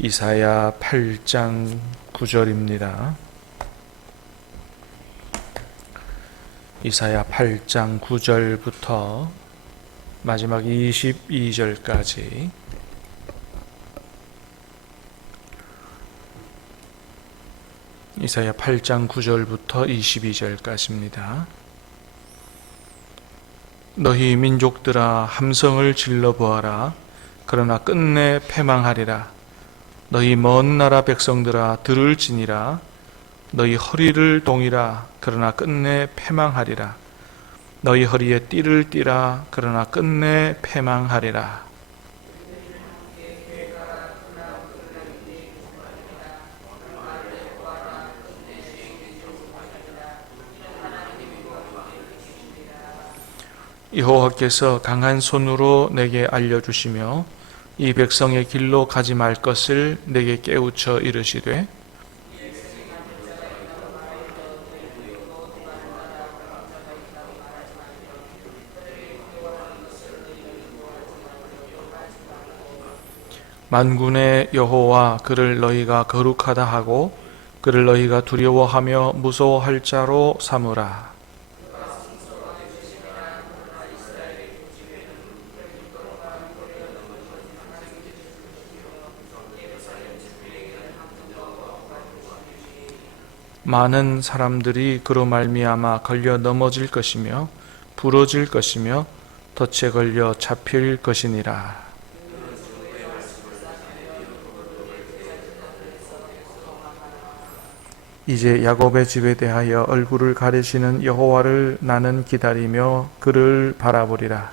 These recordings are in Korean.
이사야 8장 9절입니다. 이사야 8장 9절부터 마지막 22절까지 이사야 8장 9절부터 22절까지입니다. 너희 민족들아 함성을 질러보아라. 그러나 끝내 패망하리라. 너희 먼 나라 백성들아 들을지니라. 너희 허리를 동이라. 그러나 끝내 패망하리라. 너희 허리에 띠를 띠라. 그러나 끝내 패망하리라. 여호와께서 강한 손으로 내게 알려주시며 이 백성의 길로 가지 말 것을 내게 깨우쳐 이르시되 만군의 여호와 그를 너희가 거룩하다 하고 그를 너희가 두려워하며 무서워할 자로 삼으라. 많은 사람들이 그로 말미암아 걸려 넘어질 것이며 부러질 것이며 덫에 걸려 잡힐 것이니라. 이제 야곱의 집에 대하여 얼굴을 가리시는 여호와를 나는 기다리며 그를 바라보리라.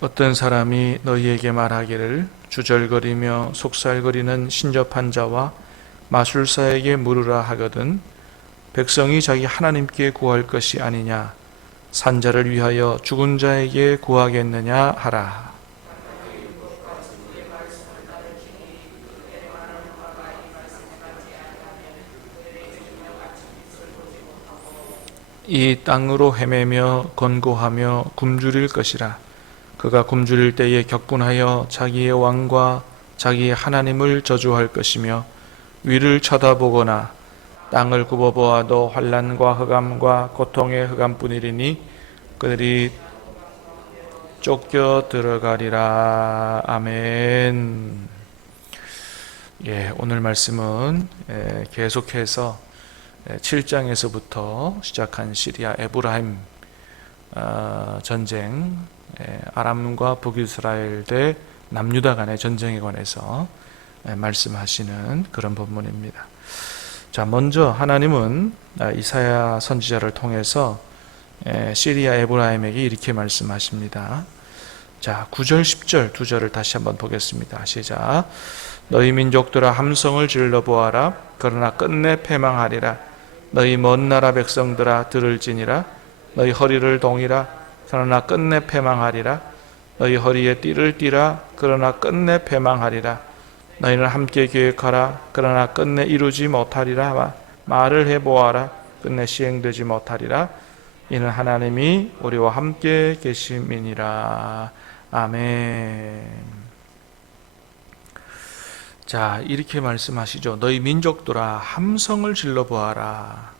어떤 사람이 너희에게 말하기를 주절거리며 속살거리는 신접한 자와 마술사에게 물으라 하거든 백성이 자기 하나님께 구할 것이 아니냐 산자를 위하여 죽은 자에게 구하겠느냐 하라. 이 땅으로 헤매며 건고하며 굶주릴 것이라. 그가 굶주릴 때에 격분하여 자기의 왕과 자기의 하나님을 저주할 것이며 위를 쳐다보거나 땅을 굽어보아도 환난과 흑암과 고통의 흑암뿐이리니 그들이 쫓겨 들어가리라. 아멘. 오늘 말씀은 계속해서 7장에서부터 시작한 시리아 에브라임 전쟁, 아람과 북이스라엘 대 남유다 간의 전쟁에 관해서 말씀하시는 그런 본문입니다. 자, 먼저 하나님은 이사야 선지자를 통해서 시리아 에브라임에게 이렇게 말씀하십니다. 자, 9절 10절 두 절을 다시 한번 보겠습니다. 시작. 너희 민족들아 함성을 질러 보아라. 그러나 끝내 패망하리라. 너희 먼 나라 백성들아 들을지니라. 너희 허리를 동이라. 그러나 끝내 패망하리라. 너희 허리에 띠를 띠라. 그러나 끝내 패망하리라. 너희는 함께 계획하라. 그러나 끝내 이루지 못하리라. 말을 해보아라. 끝내 시행되지 못하리라. 이는 하나님이 우리와 함께 계심이니라. 아멘. 자, 이렇게 말씀하시죠. 너희 민족들아 함성을 질러보아라.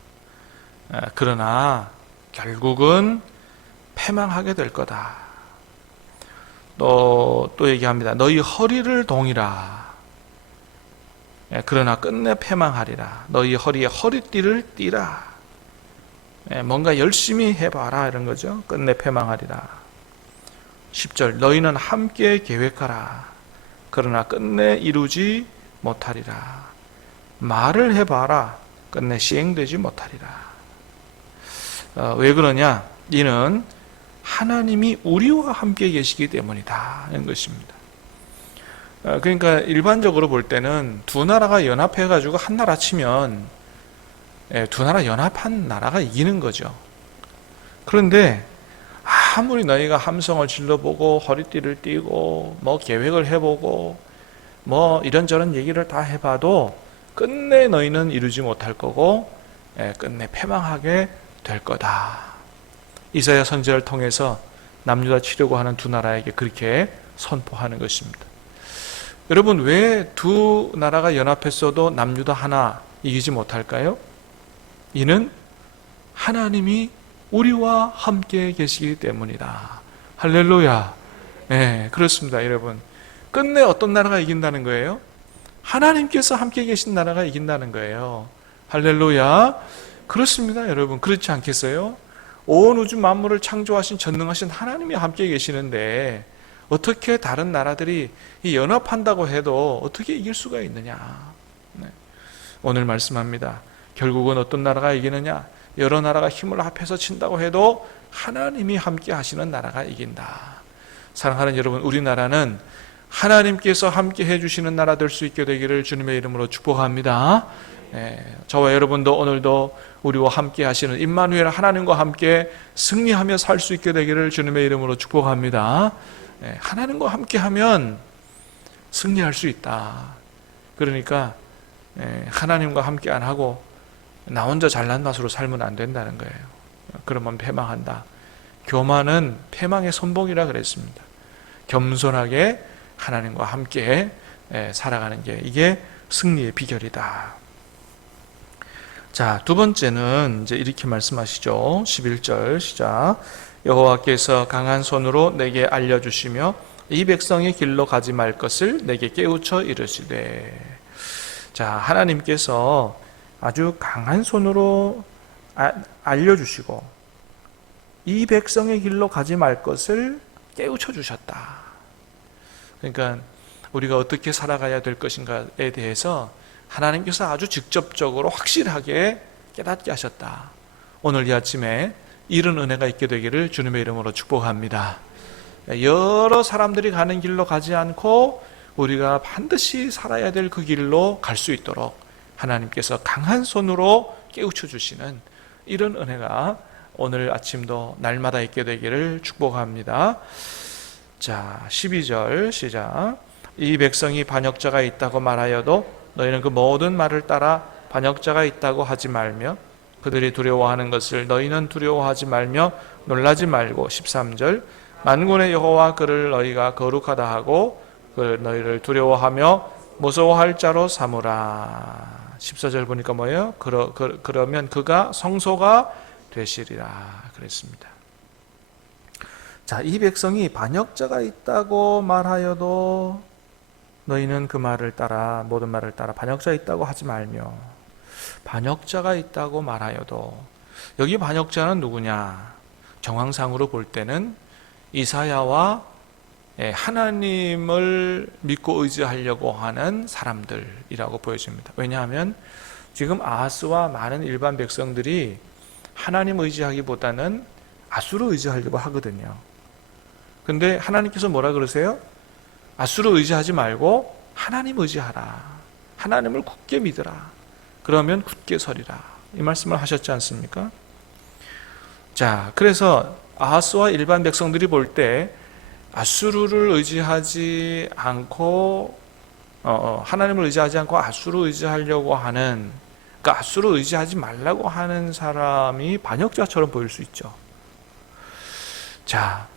그러나 결국은 패망하게 될 거다. 또 얘기합니다. 너희 허리를 동이라. 그러나 끝내 패망하리라. 너희 허리에 허리띠를 띠라. 뭔가 열심히 해봐라 이런 거죠. 끝내 패망하리라. 10절 너희는 함께 계획하라. 그러나 끝내 이루지 못하리라. 말을 해봐라. 끝내 시행되지 못하리라. 왜 그러냐? 이는 하나님이 우리와 함께 계시기 때문이다 이런 것입니다. 그러니까 일반적으로 볼 때는 두 나라가 연합해가지고 한 나라 치면 두 나라 연합한 나라가 이기는 거죠. 그런데 아무리 너희가 함성을 질러보고 허리띠를 띠고 뭐 계획을 해보고 뭐 이런저런 얘기를 다 해봐도 끝내 너희는 이루지 못할 거고 끝내 패망하게 될 거다. 이사야 선지자를 통해서 남유다 치려고 하는 두 나라에게 그렇게 선포하는 것입니다. 여러분, 왜 두 나라가 연합했어도 남유다 하나 이기지 못할까요? 이는 하나님이 우리와 함께 계시기 때문이다. 할렐루야. 네, 그렇습니다, 여러분. 끝내 어떤 나라가 이긴다는 거예요? 하나님께서 함께 계신 나라가 이긴다는 거예요. 할렐루야. 그렇습니다, 여러분. 그렇지 않겠어요? 온 우주 만물을 창조하신 전능하신 하나님이 함께 계시는데 어떻게 다른 나라들이 연합한다고 해도 어떻게 이길 수가 있느냐. 네. 오늘 말씀합니다. 결국은 어떤 나라가 이기느냐? 여러 나라가 힘을 합해서 친다고 해도 하나님이 함께 하시는 나라가 이긴다. 사랑하는 여러분, 우리나라는 하나님께서 함께 해주시는 나라 될 수 있게 되기를 주님의 이름으로 축복합니다. 저와 여러분도 오늘도 우리와 함께 하시는 임마누엘 하나님과 함께 승리하며 살 수 있게 되기를 주님의 이름으로 축복합니다. 하나님과 함께 하면 승리할 수 있다. 그러니까 하나님과 함께 안 하고 나 혼자 잘난 맛으로 살면 안 된다는 거예요. 그러면 패망한다. 교만은 패망의 선봉이라 그랬습니다. 겸손하게 하나님과 함께 살아가는 게 이게 승리의 비결이다. 자, 두 번째는 이제 이렇게 말씀하시죠. 11절 시작. 여호와께서 강한 손으로 내게 알려주시며 이 백성의 길로 가지 말 것을 내게 깨우쳐 이르시되. 자, 하나님께서 아주 강한 손으로 알려주시고 이 백성의 길로 가지 말 것을 깨우쳐 주셨다. 그러니까 우리가 어떻게 살아가야 될 것인가에 대해서 하나님께서 아주 직접적으로 확실하게 깨닫게 하셨다. 오늘 이 아침에 이런 은혜가 있게 되기를 주님의 이름으로 축복합니다. 여러 사람들이 가는 길로 가지 않고 우리가 반드시 살아야 될 그 길로 갈 수 있도록 하나님께서 강한 손으로 깨우쳐 주시는 이런 은혜가 오늘 아침도 날마다 있게 되기를 축복합니다. 자, 12절 시작. 이 백성이 반역자가 있다고 말하여도 너희는 그 모든 말을 따라 반역자가 있다고 하지 말며 그들이 두려워하는 것을 너희는 두려워하지 말며 놀라지 말고. 13절. 만군의 여호와 그를 너희가 거룩하다 하고 그 너희를 두려워하며 무서워할 자로 삼으라. 14절 보니까 뭐예요? 그러면 그가 성소가 되시리라 그랬습니다. 자, 이 백성이 반역자가 있다고 말하여도 너희는 그 말을 따라 모든 말을 따라 반역자 있다고 하지 말며. 반역자가 있다고 말하여도 여기 반역자는 누구냐? 정황상으로 볼 때는 이사야와 하나님을 믿고 의지하려고 하는 사람들이라고 보여집니다. 왜냐하면 지금 아하스와 많은 일반 백성들이 하나님 의지하기보다는 아수르 의지하려고 하거든요. 근데 하나님께서 뭐라 그러세요? 아수르 의지하지 말고 하나님 의지하라. 하나님을 굳게 믿으라. 그러면 굳게 서리라. 이 말씀을 하셨지 않습니까? 자, 그래서 아하스와 일반 백성들이 볼 때 아수르를 의지하지 않고 하나님을 의지하지 않고 아수르 의지하려고 하는, 그러니까 아수르 의지하지 말라고 하는 사람이 반역자처럼 보일 수 있죠. 자,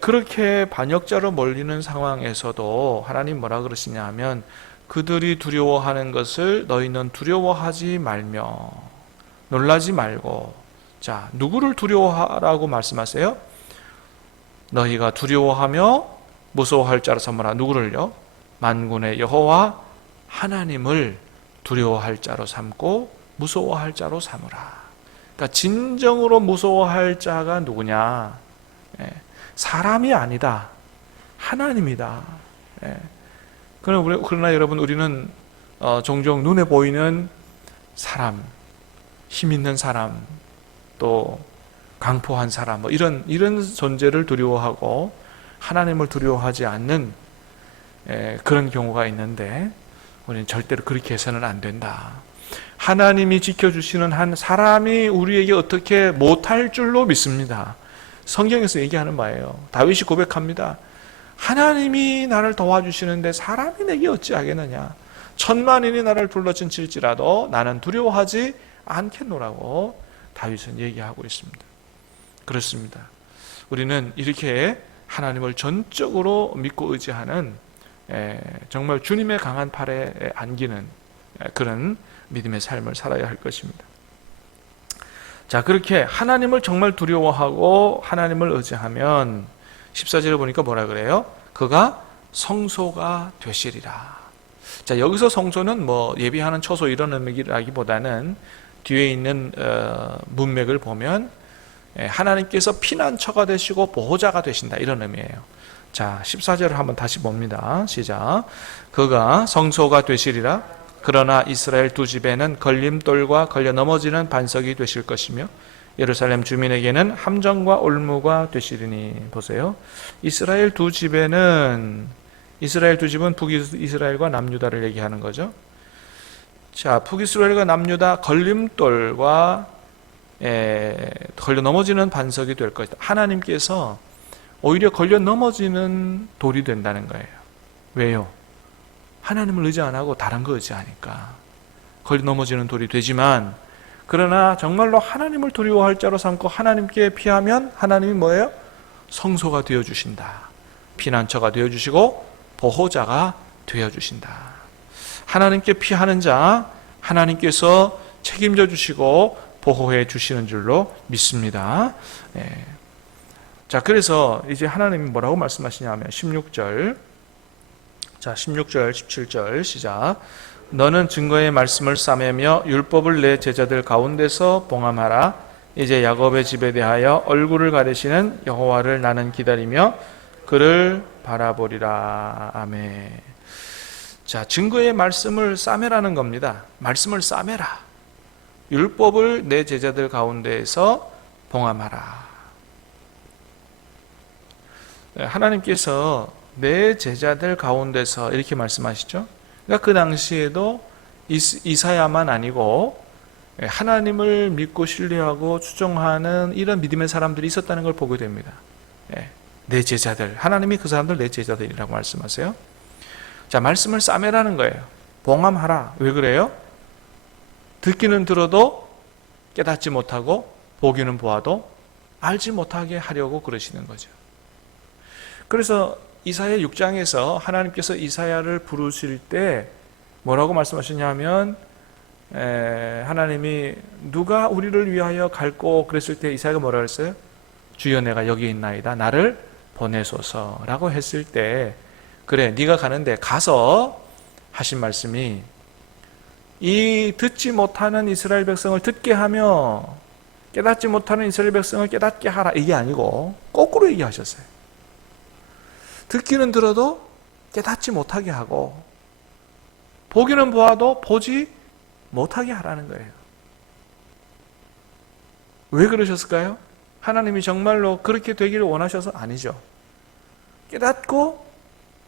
그렇게 반역자로 몰리는 상황에서도 하나님 뭐라 그러시냐 하면 그들이 두려워하는 것을 너희는 두려워하지 말며 놀라지 말고. 자, 누구를 두려워하라고 말씀하세요? 너희가 두려워하며 무서워할 자로 삼으라. 누구를요? 만군의 여호와 하나님을 두려워할 자로 삼고 무서워할 자로 삼으라. 그러니까 진정으로 무서워할 자가 누구냐? 사람이 아니다. 하나님이다. 그러나 여러분, 우리는 종종 눈에 보이는 사람, 힘 있는 사람, 또 강포한 사람, 뭐 이런 존재를 두려워하고 하나님을 두려워하지 않는 그런 경우가 있는데 우리는 절대로 그렇게 해서는 안 된다. 하나님이 지켜주시는 한 사람이 우리에게 어떻게 못할 줄로 믿습니다. 성경에서 얘기하는 바예요. 다윗이 고백합니다. 하나님이 나를 도와주시는데 사람이 내게 어찌하겠느냐. 천만인이 나를 둘러친칠지라도 나는 두려워하지 않겠노라고 다윗은 얘기하고 있습니다. 그렇습니다. 우리는 이렇게 하나님을 전적으로 믿고 의지하는 정말 주님의 강한 팔에 안기는 그런 믿음의 삶을 살아야 할 것입니다. 자, 그렇게 하나님을 정말 두려워하고 하나님을 의지하면 14절에 보니까 뭐라 그래요? 그가 성소가 되시리라. 자, 여기서 성소는 뭐 예비하는 처소 이런 의미라기보다는 뒤에 있는 문맥을 보면 하나님께서 피난처가 되시고 보호자가 되신다 이런 의미예요. 자, 14절을 한번 다시 봅니다. 시작. 그가 성소가 되시리라. 그러나 이스라엘 두 집에는 걸림돌과 걸려 넘어지는 반석이 되실 것이며 예루살렘 주민에게는 함정과 올무가 되시리니. 보세요. 이스라엘 두 집은 북이스라엘과 남유다를 얘기하는 거죠. 자, 북이스라엘과 남유다 걸림돌과 걸려 넘어지는 반석이 될 것이다. 하나님께서 오히려 걸려 넘어지는 돌이 된다는 거예요. 왜요? 하나님을 의지 안 하고 다른 거 의지하니까 걸려 넘어지는 돌이 되지만, 그러나 정말로 하나님을 두려워할 자로 삼고 하나님께 피하면 하나님이 뭐예요? 성소가 되어주신다. 피난처가 되어주시고 보호자가 되어주신다. 하나님께 피하는 자 하나님께서 책임져 주시고 보호해 주시는 줄로 믿습니다. 자, 그래서 이제 하나님이 뭐라고 말씀하시냐면 16절, 자 16절 17절 시작. 너는 증거의 말씀을 싸매며 율법을 내 제자들 가운데서 봉함하라. 이제 야곱의 집에 대하여 얼굴을 가리시는 여호와를 나는 기다리며 그를 바라보리라. 아멘. 자, 증거의 말씀을 싸매라는 겁니다. 말씀을 싸매라. 율법을 내 제자들 가운데에서 봉함하라. 하나님께서 내 제자들 가운데서 이렇게 말씀하시죠. 그러니까 그 당시에도 이사야만 아니고 하나님을 믿고 신뢰하고 추종하는 이런 믿음의 사람들이 있었다는 걸 보게 됩니다. 내 제자들, 하나님이 그 사람들 내 제자들이라고 말씀하세요. 자, 말씀을 싸매라는 거예요. 봉함하라. 왜 그래요? 듣기는 들어도 깨닫지 못하고 보기는 보아도 알지 못하게 하려고 그러시는 거죠. 그래서 이사야 6장에서 하나님께서 이사야를 부르실 때 뭐라고 말씀하셨냐면 하나님이 누가 우리를 위하여 갈고 그랬을 때 이사야가 뭐라고 했어요? 주여 내가 여기 있나이다. 나를 보내소서라고 했을 때 그래 네가 가는데 가서 하신 말씀이 이 듣지 못하는 이스라엘 백성을 듣게 하며 깨닫지 못하는 이스라엘 백성을 깨닫게 하라 이게 아니고 거꾸로 얘기하셨어요. 듣기는 들어도 깨닫지 못하게 하고 보기는 보아도 보지 못하게 하라는 거예요. 왜 그러셨을까요? 하나님이 정말로 그렇게 되기를 원하셔서 아니죠. 깨닫고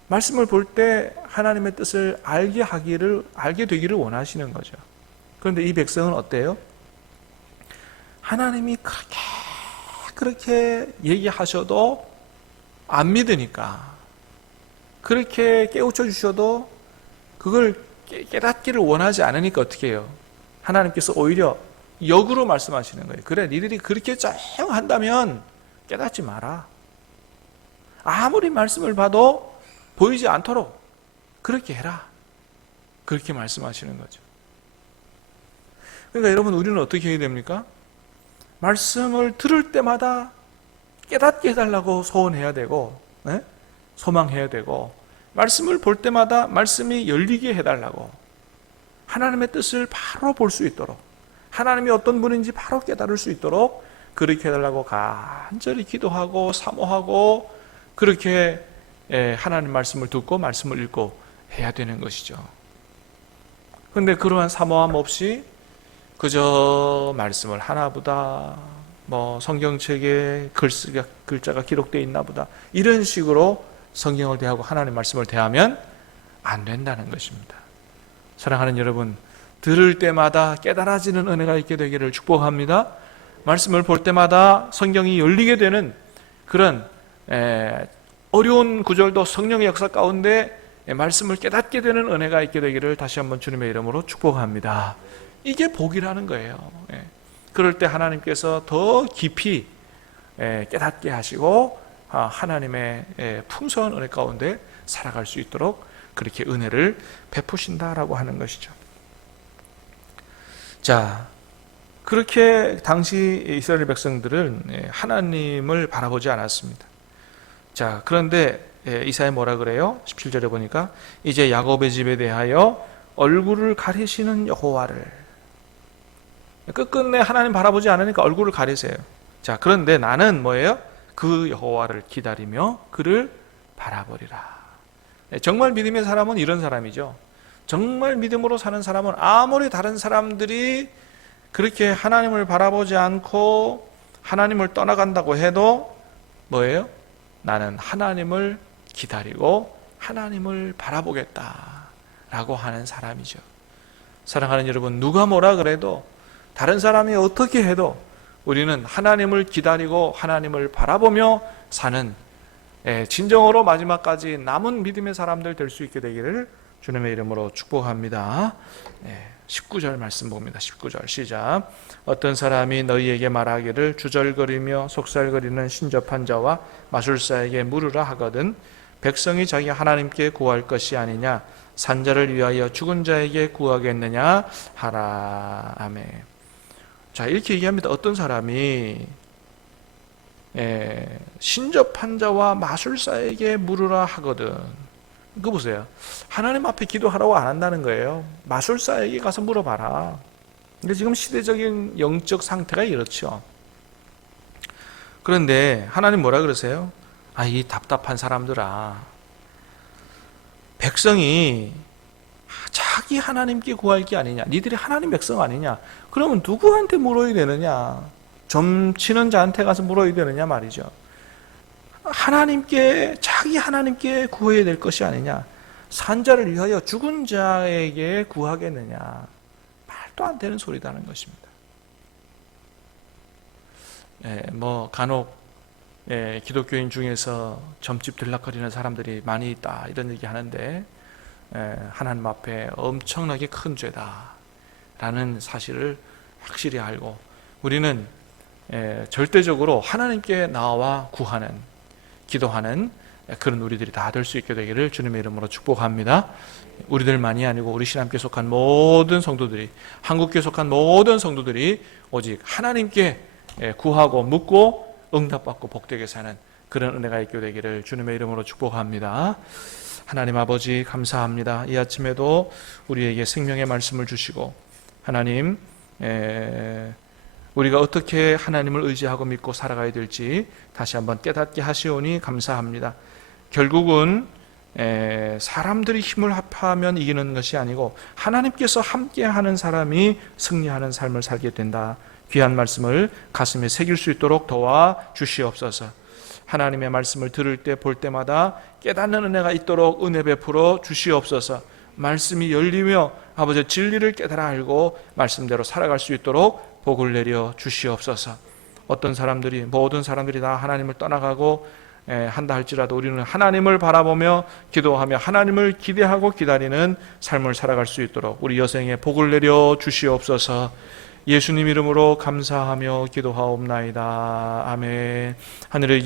말씀을 볼 때 하나님의 뜻을 알게 되기를 원하시는 거죠. 그런데 이 백성은 어때요? 하나님이 그렇게 얘기하셔도 안 믿으니까, 그렇게 깨우쳐 주셔도 그걸 깨닫기를 원하지 않으니까 어떻게 해요? 하나님께서 오히려 역으로 말씀하시는 거예요. 그래, 니들이 그렇게 한다면 깨닫지 마라. 아무리 말씀을 봐도 보이지 않도록 그렇게 해라. 그렇게 말씀하시는 거죠. 그러니까 여러분, 우리는 어떻게 해야 됩니까? 말씀을 들을 때마다 깨닫게 해달라고 소원해야 되고, 소망해야 되고, 말씀을 볼 때마다 말씀이 열리게 해달라고, 하나님의 뜻을 바로 볼 수 있도록, 하나님이 어떤 분인지 바로 깨달을 수 있도록 그렇게 해달라고 간절히 기도하고 사모하고 그렇게 하나님 말씀을 듣고 말씀을 읽고 해야 되는 것이죠. 그런데 그러한 사모함 없이 그저 말씀을 하나보다 성경책에 글자가 기록되어 있나 보다 이런 식으로 성경을 대하고 하나님 말씀을 대하면 안 된다는 것입니다. 사랑하는 여러분, 들을 때마다 깨달아지는 은혜가 있게 되기를 축복합니다. 말씀을 볼 때마다 성경이 열리게 되는 그런 어려운 구절도 성령의 역사 가운데 말씀을 깨닫게 되는 은혜가 있게 되기를 다시 한번 주님의 이름으로 축복합니다. 이게 복이라는 거예요. 그럴 때 하나님께서 더 깊이 깨닫게 하시고 하나님의 풍성한 은혜 가운데 살아갈 수 있도록 그렇게 은혜를 베푸신다라고 하는 것이죠. 자, 그렇게 당시 이스라엘 백성들은 하나님을 바라보지 않았습니다. 자, 그런데 이사야 뭐라 그래요? 17절에 보니까 이제 야곱의 집에 대하여 얼굴을 가리시는 여호와를, 끝끝내 하나님 바라보지 않으니까 얼굴을 가리세요. 자, 그런데 나는 뭐예요? 그 여호와를 기다리며 그를 바라보리라. 정말 믿음의 사람은 이런 사람이죠. 정말 믿음으로 사는 사람은 아무리 다른 사람들이 그렇게 하나님을 바라보지 않고 하나님을 떠나간다고 해도 뭐예요? 나는 하나님을 기다리고 하나님을 바라보겠다라고 하는 사람이죠. 사랑하는 여러분, 누가 뭐라 그래도 다른 사람이 어떻게 해도 우리는 하나님을 기다리고 하나님을 바라보며 사는 진정으로 마지막까지 남은 믿음의 사람들 될 수 있게 되기를 주님의 이름으로 축복합니다. 19절 말씀 봅니다. 19절 시작. 어떤 사람이 너희에게 말하기를 주절거리며 속살거리는 신접한 자와 마술사에게 물으라 하거든 백성이 자기 하나님께 구할 것이 아니냐 산자를 위하여 죽은 자에게 구하겠느냐 하라. 아멘. 자, 이렇게 얘기합니다. 어떤 사람이 신접한 자와 마술사에게 물으라 하거든. 그거 보세요. 하나님 앞에 기도하라고 안 한다는 거예요. 마술사에게 가서 물어봐라. 근데 지금 시대적인 영적 상태가 이렇죠. 그런데 하나님 뭐라 그러세요? 이 답답한 사람들아, 백성이 자기 하나님께 구할 게 아니냐, 니들이 하나님 백성 아니냐, 그러면 누구한테 물어야 되느냐? 점치는 자한테 가서 물어야 되느냐 말이죠. 하나님께, 자기 하나님께 구해야 될 것이 아니냐, 산자를 위하여 죽은 자에게 구하겠느냐, 말도 안 되는 소리다는 것입니다. 간혹 기독교인 중에서 점집 들락거리는 사람들이 많이 있다 이런 얘기 하는데 하나님 앞에 엄청나게 큰 죄다라는 사실을 확실히 알고 우리는 절대적으로 하나님께 나와 구하는, 기도하는 그런 우리들이 다 될 수 있게 되기를 주님의 이름으로 축복합니다. 우리들만이 아니고 우리 신함교회 속한 모든 성도들이, 한국교회 속한 모든 성도들이 오직 하나님께 구하고 묻고 응답받고 복되게 사는 그런 은혜가 있게 되기를 주님의 이름으로 축복합니다. 하나님 아버지 감사합니다. 이 아침에도 우리에게 생명의 말씀을 주시고 하나님 우리가 어떻게 하나님을 의지하고 믿고 살아가야 될지 다시 한번 깨닫게 하시오니 감사합니다. 결국은 사람들이 힘을 합하면 이기는 것이 아니고 하나님께서 함께하는 사람이 승리하는 삶을 살게 된다. 귀한 말씀을 가슴에 새길 수 있도록 도와 주시옵소서. 하나님의 말씀을 들을 때 볼 때마다 깨닫는 은혜가 있도록 은혜 베풀어 주시옵소서. 말씀이 열리며 아버지 진리를 깨달아 알고 말씀대로 살아갈 수 있도록 복을 내려 주시옵소서. 어떤 사람들이, 모든 사람들이 다 하나님을 떠나가고 한다 할지라도 우리는 하나님을 바라보며 기도하며 하나님을 기대하고 기다리는 삶을 살아갈 수 있도록 우리 여생에 복을 내려 주시옵소서. 예수님 이름으로 감사하며 기도하옵나이다. 아멘. 하늘의